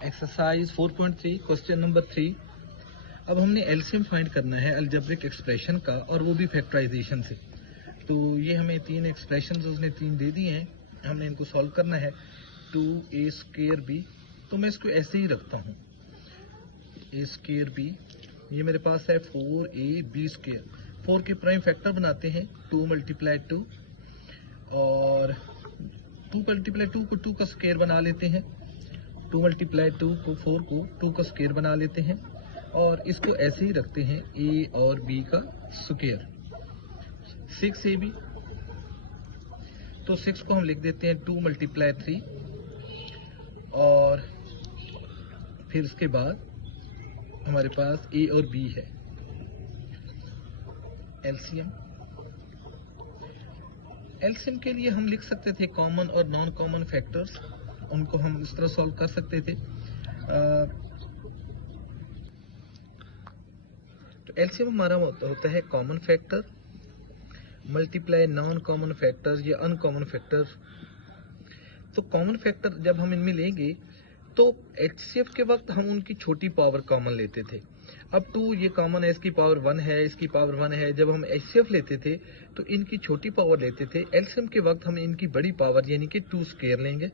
Exercise 4.3 question number 3। अब हमने LCM find करना है अलजेब्रिक एक्सप्रेशन का, और वो भी फैक्टराइजेशन से। तो ये हमें तीन एक्सप्रेशन उसने तीन दे दिए हैं, हमने इनको सॉल्व करना है। 2a²b, तो मैं इसको ऐसे ही रखता हूँ, a²b। ये मेरे पास है 4ab²। 4 के प्राइम फैक्टर बनाते हैं 2 × 2, और 2 × 2 को 2 का स्क्वायर बना लेते हैं। 2 × 2 को 4 को 2 का स्क्वायर बना लेते हैं, और इसको ऐसे ही रखते हैं a और b का स्क्वायर। 6ab, तो 6 को हम लिख देते हैं 2 × 3, और फिर उसके बाद हमारे पास a और b है। एलसीएम के लिए हम लिख सकते थे कॉमन और नॉन कॉमन फैक्टर्स, उनको हम इस तरह सॉल्व कर सकते थे। तो एलसीएम हमारा होता है common factor multiply non common factor या अनकॉमन फैक्टर। तो कॉमन फैक्टर जब हम इनमें लेंगे तो एचसीएफ के वक्त हम उनकी छोटी पावर कॉमन लेते थे। अब 2 ये कॉमन है, इसकी पावर 1 है, इसकी पावर 1 है। जब हम एचसीएफ लेते थे तो इनकी छोटी पावर लेते थे। एलसीएम के वक्त हम इनकी बड़ी पावर यानी कि 2 स्क्वायर लेंगे,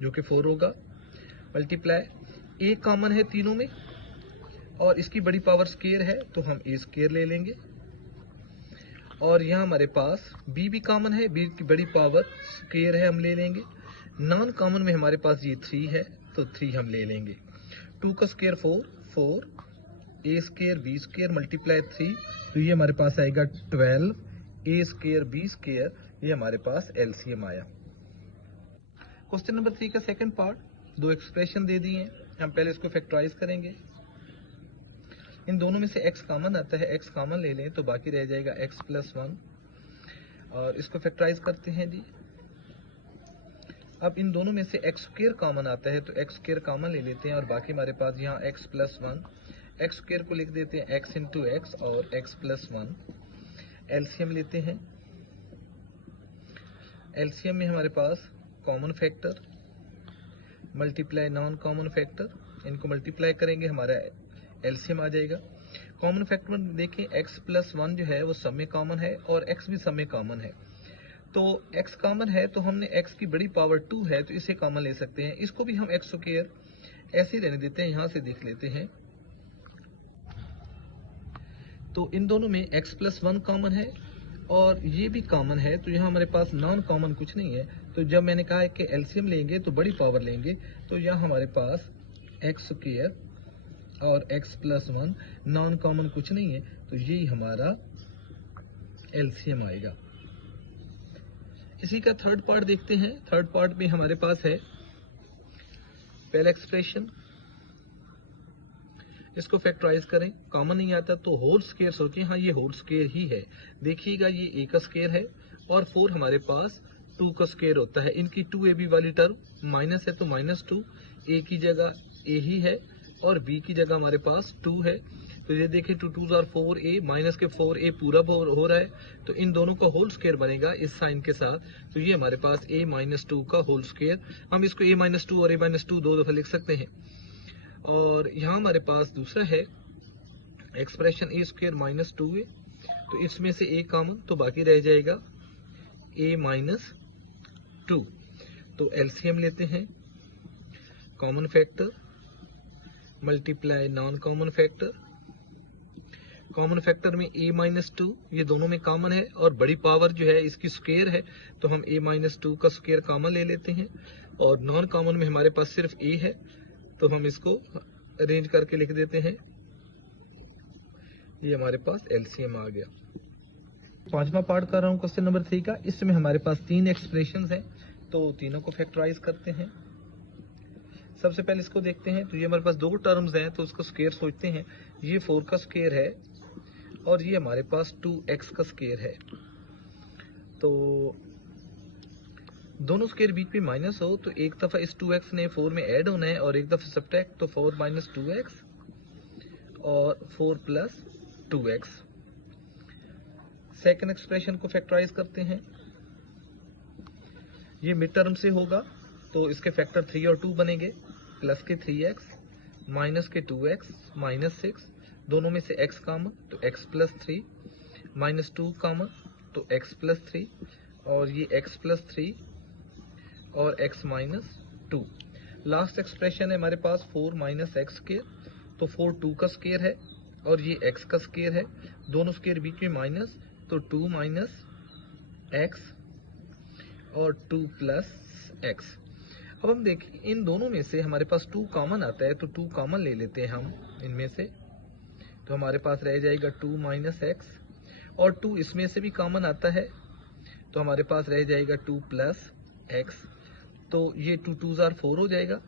जो कि 4 होगा। मल्टीप्लाई a कॉमन है तीनों में, और इसकी बड़ी पावर स्क्वायर है, तो हम a² ले लेंगे। और यहाँ हमारे पास b भी कॉमन है, b की बड़ी पावर स्क्वायर है, हम ले लेंगे। नॉन कॉमन में हमारे पास ये 3 है, तो 3 हम ले लेंगे। 2 का स्क्वायर 4, a² b² मल्टीप्लाई 3, तो ये हमारे पास आएगा 12 a² b²। ये हमारे पास एलसीएम आया। क्वेश्चन नंबर 3 का सेकंड पार्ट, 2 एक्सप्रेशन दे दिए हैं, हम पहले इसको फैक्टराइज करेंगे। इन दोनों में से x कॉमन आता है, x कॉमन ले लें तो बाकी रह जाएगा x + 1, और इसको फैक्टराइज करते हैं जी। अब इन दोनों में से x² कॉमन आता है, तो x² कॉमन ले लेते हैं, और बाकी हमारे पास यहाँ x + 1। x² को लिख देते हैं x × x और x + 1। एलसीएम लेते हैं। एलसीएम में हमारे पास common factor multiply non common factor, इनको मल्टीप्लाई करेंगे, हमारा एलसीएम आ जाएगा। कॉमन फैक्टर में देखें x + 1 जो है वो सब में कॉमन है, और x भी सब में कॉमन है। तो x कॉमन है, तो हमने x की बड़ी पावर 2 है, तो इसे कॉमन ले सकते हैं। इसको भी हम x² ऐसे ही रहने देते हैं, यहाँ से देख लेते हैं। तो इन दोनों में x + 1 कॉमन है, और ये भी कॉमन है, तो यहाँ हमारे पास नॉन कॉमन कुछ नहीं है। तो जब मैंने कहा है कि एलसीएम लेंगे तो बड़ी पावर लेंगे, तो यहाँ हमारे पास x² और x + 1, नॉन कॉमन कुछ नहीं है, तो यही हमारा एलसीएम आएगा। इसी का थर्ड पार्ट देखते हैं। थर्ड पार्ट में हमारे पास है पहला एक्सप्रेशन, इसको फैक्टराइज करें। कॉमन नहीं आता तो होल स्क्वायर सोचें, हाँ ये होल स्क्वायर ही है। देखिएगा ये a का स्क्वायर है, और 4 हमारे पास 2 का स्क्वायर होता है। इनकी 2ab वाली टर्म माइनस है, तो -2, a की जगह a ही है, और b की जगह हमारे पास 2 है। तो ये देखें 2 2 are 4a, माइनस के 4a पूरा हो रहा है, तो इन दोनों का होल स्क्वायर बनेगा इस साइन के साथ। तो ये हमारे पास a - 2 का होल स्क्वायर। हम इसको a - 2 और a - 2 दो दफे लिख सकते हैं। और यहाँ हमारे पास दूसरा है एक्सप्रेशन a² - 2a, तो इसमें से a कॉमन, तो बाकी रह जाएगा a - 2। तो एलसीएम लेते हैं। Common factor multiply non common factor. Common factor में a - 2 ये दोनों में कॉमन है, और बड़ी पावर जो है इसकी स्क्वायर है, तो हम a - 2 का स्क्वायर कॉमन ले लेते हैं। और नॉन कॉमन में हमारे पास सिर्फ a है, तो हम इसको अरेंज करके लिख देते हैं। ये हमारे पास एलसीएम आ गया। पांचवा पार्ट कर रहा हूँ क्वेश्चन नंबर 3 का। इसमें हमारे पास 3 एक्सप्रेशंस हैं, तो तीनों को फैक्टराइज करते हैं। सबसे पहले इसको देखते हैं। तो ये हमारे पास 2 टर्म्स हैं, तो उसको स्क्वायर सोचते हैं। ये 4 का स्क्वायर है, और ये हमारे पास 2x का स्क्वायर है। तो दोनों स्क्वायर बीच में माइनस हो, तो एक दफा इस 2x ने 4 में ऐड होना है, और एक दफा सब्ट्रैक्ट, तो 4 - 2x और 4 + 2x। सेकंड एक्सप्रेशन को फैक्टराइज करते हैं। ये मिड टर्म से होगा, तो इसके फैक्टर 3 और 2 बनेंगे। प्लस के 3x माइनस के 2x माइनस 6, दोनों में से x कॉमन तो x प्लस 3, माइनस 2 कॉमन तो x प्लस 3, और ये x प्लस 3 और x माइनस 2। लास्ट एक्सप्रेशन है हमारे पास 4 माइनस एक्स स्केयर, तो 4 2 का स्केयर है और ये x का स्केयर है, दोनों स्केयर बीच में माइनस, तो 2 माइनस एक्स और 2 प्लस एक्स। अब हम देखिए इन दोनों में से हमारे पास 2 कॉमन आता है, तो 2 कॉमन ले लेते हैं हम इनमें से, तो हमारे पास रह जाएगा 2 माइनस एक्स, और 2 इसमें से भी कॉमन आता है, तो हमारे पास रह जाएगा 2 प्लस एक्स, तो ये 2 2 आर 4 हो जाएगा,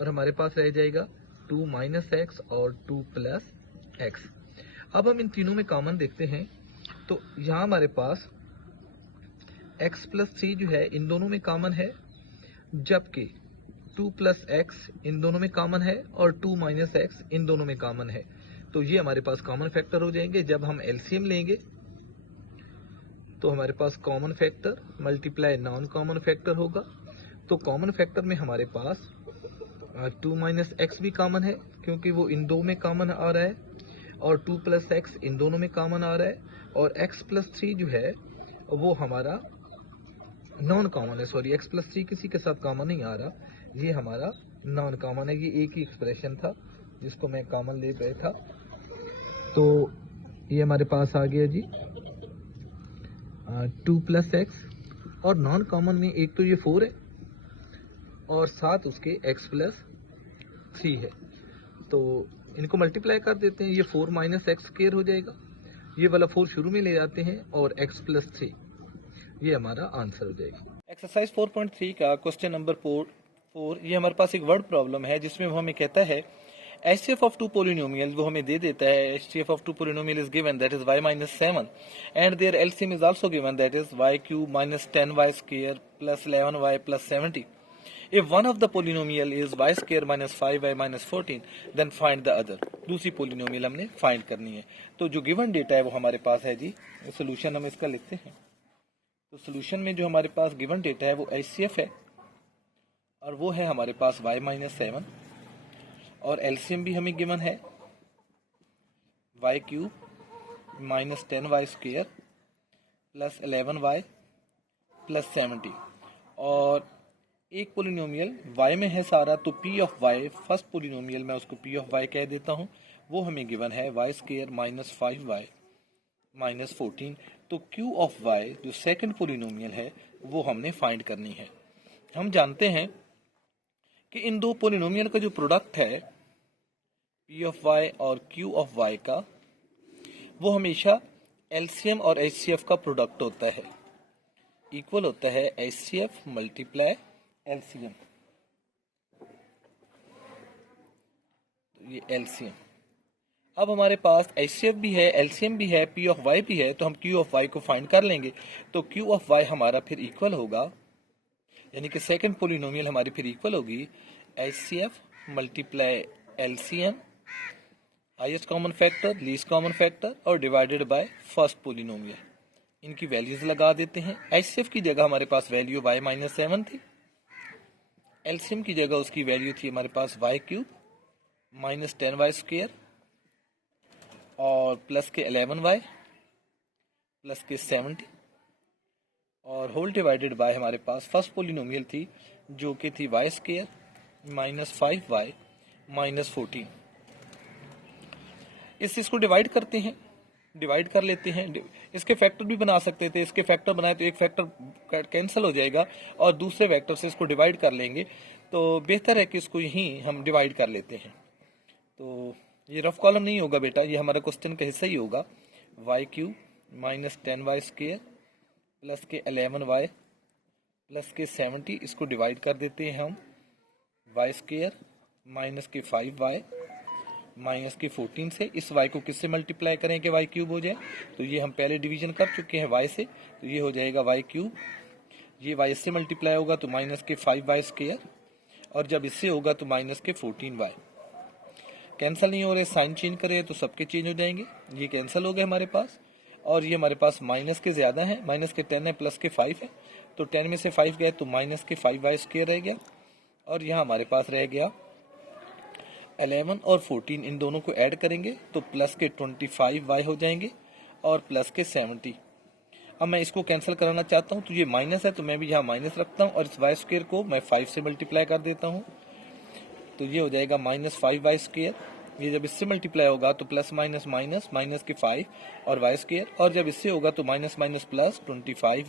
और हमारे पास रह जाएगा 2 माइनस एक्स और 2 प्लस एक्स। अब हम इन तीनों में कॉमन देखते हैं, तो यहाँ हमारे पास x प्लस 3 जो है इन दोनों में कॉमन है, जबकि 2 प्लस एक्स इन दोनों में कॉमन है और 2 माइनस एक्स इन दोनों में कॉमन है, तो ये हमारे पास कॉमन फैक्टर हो जाएंगे। जब हम एलसीएम लेंगे तो हमारे पास common factor multiply non common factor होगा, तो कॉमन फैक्टर में हमारे पास 2 माइनस एक्स भी कॉमन है क्योंकि वो इन दो में कॉमन आ रहा है, और 2 प्लस एक्स इन दोनों में कॉमन आ रहा है, और x प्लस 3 जो है वो हमारा नॉन कॉमन है, सॉरी x प्लस 3 किसी के साथ कॉमन नहीं आ रहा, ये हमारा नॉन कॉमन है। ये एक ही एक्सप्रेशन था जिसको मैं कॉमन ले गया था, तो ये हमारे पास आ गया जी 2 प्लस एक्स, और नॉन कॉमन में एक तो ये 4 है और साथ उसके x प्लस 3 है, तो इनको मल्टीप्लाई कर देते हैं, ये 4 माइनस एक्स स्क्वायर हो जाएगा, ये वाला 4 शुरू में ले जाते हैं और x प्लस 3, ये हमारा आंसर हो जाएगा। एक्सरसाइज 4.3 का क्वेश्चन नंबर 4, ये हमारे पास एक वर्ड प्रॉब्लम है जिसमें वो हमें कहता है HCF of two polynomials, वो हमें दे देता है HCF of two polynomial is given that is y minus 7 and their LCM is also given that is y cube minus 10y square plus 11y plus 70. If one of the polynomial is y square minus 5y minus 14 then find the other. दूसरी polynomial हमने find करनी है, तो जो given data है वो हमारे पास है जी, सोल्यूशन हम इसका लिखते हैं। तो सोल्यूशन में जो हमारे पास गिवन डेटा है वो HCF है और वो है हमारे पास y माइनस 7, और एलसीएम भी हमें गिवन है y cube minus 10y square plus 11y plus 70, और एक पोलिनोमियल y में है सारा, तो p of y first polynomial मैं उसको p ऑफ y कह देता हूँ, वो हमें गिवन है y square minus 5y minus 14, तो q ऑफ y जो सेकंड पोलिनोमियल है वो हमने फाइंड करनी है। हम जानते हैं कि इन दो पोलिनोमियल का जो प्रोडक्ट है p ऑफ y और q ऑफ y का, वो हमेशा LCM और HCF का प्रोडक्ट होता है, इक्वल होता है HCF मल्टीप्लाई LCM, तो ये LCM। अब हमारे पास HCF भी है, LCM भी है, p ऑफ y भी है, तो हम q ऑफ y को फाइंड कर लेंगे, तो q ऑफ y हमारा फिर इक्वल होगा, यानी कि सेकंड पोलिनोमियल हमारी फिर इक्वल होगी HCF multiply LCM, highest common factor, least common factor, और डिवाइडेड बाय फर्स्ट पोलिनोमियल। इनकी वैल्यूज लगा देते हैं। HCF की जगह हमारे पास वैल्यू y माइनस 7 थी, LCM की जगह उसकी वैल्यू थी हमारे पास y cube minus 10y square और प्लस के 11y प्लस के 70, और होल डिवाइडेड बाय हमारे पास फर्स्ट पोलिनोमियल थी जो कि थी y square minus 5y minus 14। इसको डिवाइड करते हैं, डिवाइड कर लेते हैं, इसके फैक्टर भी बना सकते थे, इसके फैक्टर बनाए तो एक फैक्टर कैंसिल हो जाएगा और दूसरे वेक्टर से इसको डिवाइड कर लेंगे, तो बेहतर है कि इसको यहीं हम डिवाइड कर लेते हैं। तो ये रफ कॉलम नहीं होगा बेटा, ये हमारा क्वेश्चन का हिस्सा ही होगा, y cube minus 10y square plus के 11y प्लस के 70, इसको डिवाइड कर देते हैं हम, y स्क्वेयर माइनस के 5y माइनस के 14 से, इस y को किससे मल्टीप्लाई करें कि y क्यूब हो जाए, तो ये हम पहले डिवीजन कर चुके हैं y से, तो ये हो जाएगा y क्यूब, ये y से मल्टीप्लाई होगा तो माइनस के 5y स्क्वेयर, और जब इससे होगा तो माइनस के 14y। कैंसिल नहीं हो रहे, साइन चेंज करें तो सबके चेंज हो जाएंगे, ये कैंसिल हो गए हमारे पास, और ये हमारे पास माइनस के ज़्यादा है, माइनस के 10 है प्लस के 5 है, तो 10 में से 5 गए तो माइनस के 5y स्क्वेयर रह गया, और यहाँ हमारे पास रह गया 11 और 14 इन दोनों को ऐड करेंगे तो प्लस के 25y हो जाएंगे और प्लस के 70। अब मैं इसको कैंसिल कराना चाहता हूँ तो ये माइनस है तो मैं भी यहाँ माइनस रखता हूँ और इस वाई स्क्वायर को मैं 5 से मल्टीप्लाई कर देता हूँ तो ये हो जाएगा -5y²। ये जब इससे मल्टीप्लाई होगा तो प्लस माइनस माइनस माइनस के 5 और y², और जब इससे होगा तो माइनस माइनस प्लस 25y,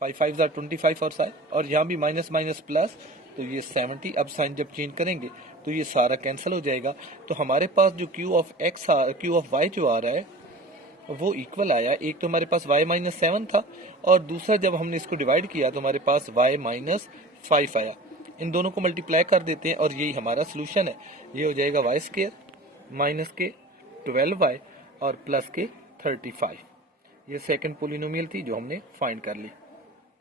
5 5 25 और साइड, और यहाँ भी माइनस माइनस प्लस तो ये 70। अब साइन जब चेंज करेंगे तो ये सारा कैंसिल हो जाएगा। तो हमारे पास जो Q ऑफ y जो आ रहा है वो इक्वल आया। एक तो हमारे पास y-7 था और दूसरा जब हमने इसको डिवाइड किया तो हमारे पास y-5 आया। इन दोनों को मल्टीप्लाई कर देते हैं और यही हमारा सोल्यूशन है। ये हो जाएगा y² माइनस के 12y और प्लस के 35। ये सेकंड पोलिनोमियल थी जो हमने फाइंड कर ली।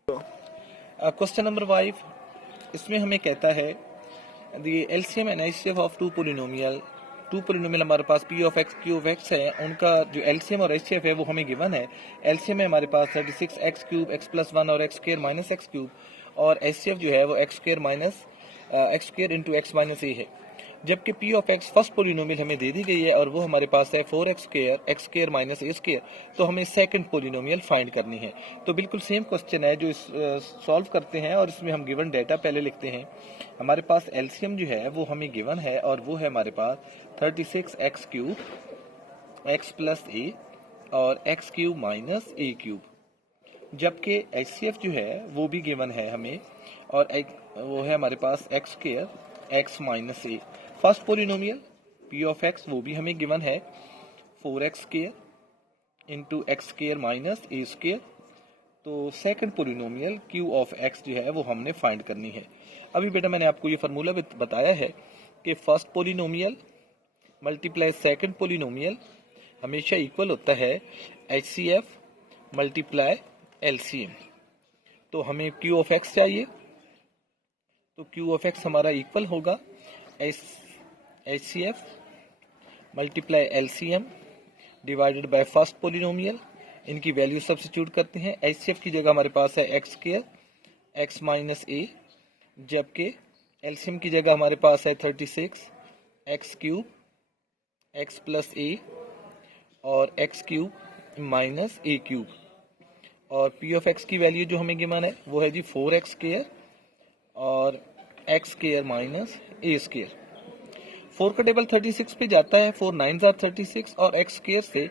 क्वेश्चन नंबर 5, इसमें हमें कहता है the LCM and HCF of two polynomial हमारे पास P of x Q of x है, उनका जो एलसीएम और एचसीएफ है वो हमें गिवन है। एलसीएम है हमारे पास 36x³ x+1 और x² माइनस x³ और एचसीएफ जो है वो x² minus x² into x minus a है। जबकि P of x first polynomial हमें दे दी गई है और वो हमारे पास है 4x² x² माइनस a²। तो हमें सेकंड पोलिनोमियल फाइंड करनी है। तो बिल्कुल सेम क्वेश्चन है जो सॉल्व करते हैं और इसमें हम गिवन डाटा पहले लिखते हैं। हमारे पास एलसीएम जो है वो हमें गिवन है और वो है हमारे पास 36x³ x+a और x³ माइनस a³। जबकि एचसीएफ जो है वो भी गिवन है हमें और वो है हमारे पास x² x minus a। First polynomial P of x वो भी हमें गिवन है 4x² into x² minus a²। तो second polynomial Q of x जो है वो हमने फाइंड करनी है। अभी बेटा मैंने आपको ये फार्मूला बताया है कि first polynomial multiply second polynomial हमेशा इक्वल होता है HCF मल्टीप्लाई LCM। तो हमें Q ऑफ x चाहिए तो Q ऑफ x हमारा इक्वल होगा HCF multiply LCM divided by first polynomial. इनकी वैल्यू सब्स्टिट्यूट करते हैं। HCF की जगह हमारे पास है x² x माइनस a, जबकि LCM की जगह हमारे पास है 36x³ x+a और x³ माइनस a³। और P ऑफ x की वैल्यू जो हमें गिवन है वो है जी 4x² और x² माइनस a²। 4 का टेबल 36 पे जाता है, 4 9s are 36 और x² से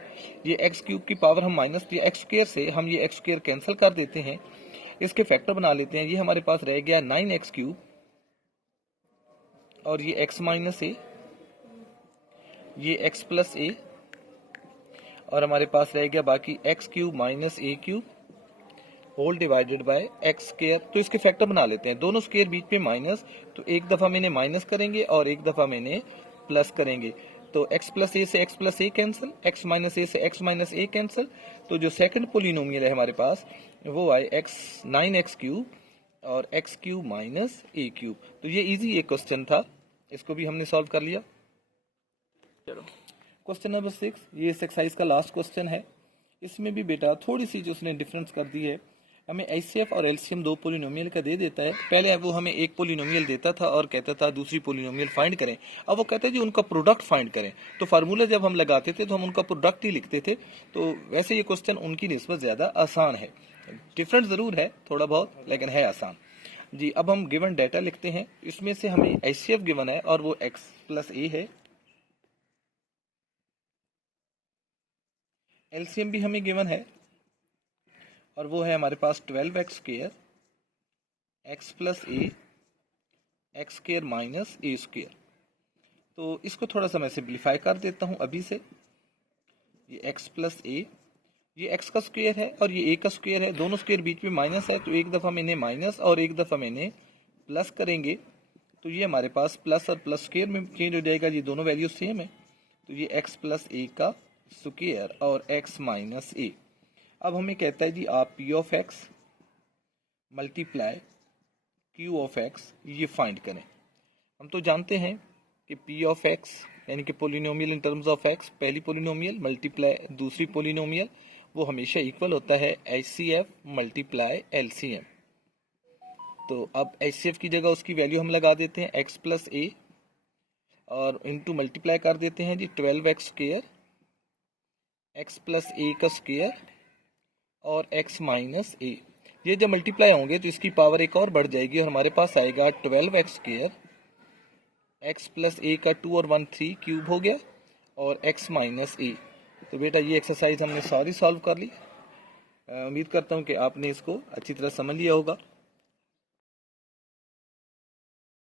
ये x³ की पावर हम माइनस x² से हम ये x² कैंसिल कर देते हैं, इसके फैक्टर बना लेते हैं। ये हमारे पास रह गया 9x³ और ये x माइनस a, ये x+a और हमारे पास रह गया बाकी x³ minus a³ whole divided by x²। तो इसके फैक्टर बना लेते हैं। दोनों स्क्वायर बीच में माइनस, तो एक दफा मैंने माइनस करेंगे और एक दफा मैंने प्लस करेंगे। तो x+a से x+a cancel, x minus a से x माइनस a कैंसिल। तो जो सेकंड पोलिनोमियल है हमारे पास वो आए 9x³ और x³ माइनस a³। तो ये इजी एक क्वेश्चन था, इसको भी हमने सॉल्व कर लिया। चलो क्वेश्चन नंबर 6, ये इस एक्सरसाइज का लास्ट क्वेश्चन है। इसमें भी बेटा थोड़ी सी जो उसने डिफरेंस कर दी है, हमें एचसीएफ और एलसीएम दो पोलिनोमियल का दे देता है। पहले वो हमें एक पोलिनोमियल देता था और कहता था दूसरी पोलिनोमियल फाइंड करें। अब वो कहता है जी उनका प्रोडक्ट फाइंड करें। तो फार्मूला जब हम लगाते थे तो हम उनका प्रोडक्ट ही लिखते थे। तो वैसे ये क्वेश्चन उनकी निस्बत ज्यादा आसान है, डिफरेंट जरूर है थोड़ा बहुत लेकिन है आसान जी। अब हम गिवन डाटा लिखते हैं। इसमें से हमें एचसीएफ गिवन है और वो x+a है। एलसीएम भी हमें गिवन है और वो है हमारे पास 12x² x+a x² minus a²। तो इसको थोड़ा सा मैं सिंप्लीफाई कर देता हूं अभी से। ये x+a, ये x का स्क्वायर है और ये a का स्क्वायर है, दोनों स्क्वायर बीच में माइनस है, तो एक दफा मैंने माइनस और एक दफा मैंने प्लस करेंगे तो ये हमारे पास प्लस और प्लस स्क्वायर में चेंज हो जाएगा। ये दोनों वैल्यू सेम है, तो ये x+a का स्क्वायर और x माइनस a। अब हमें कहता है जी आप P of x multiply Q of x ये फाइंड करें। हम तो जानते हैं कि P ऑफ x यानी कि polynomial in terms of x, पहली पोलिनोमियल मल्टीप्लाई दूसरी पोलिनोमियल वो हमेशा इक्वल होता है HCF मल्टीप्लाई LCM। तो अब HCF की जगह उसकी वैल्यू हम लगा देते हैं x+a और इनटू मल्टीप्लाई कर देते हैं जी 12x स्क्वायर x प्लस ए का स्क्वायर और x माइनस ए। ये जब मल्टीप्लाई होंगे तो इसकी पावर एक और बढ़ जाएगी और हमारे पास आएगा 12x स्क्वायर x प्लस ए का 2 और 1 3 क्यूब हो गया और x माइनस ए। तो बेटा ये एक्सरसाइज हमने सारी सॉल्व कर ली। उम्मीद करता हूँ कि आपने इसको अच्छी तरह समझ लिया होगा।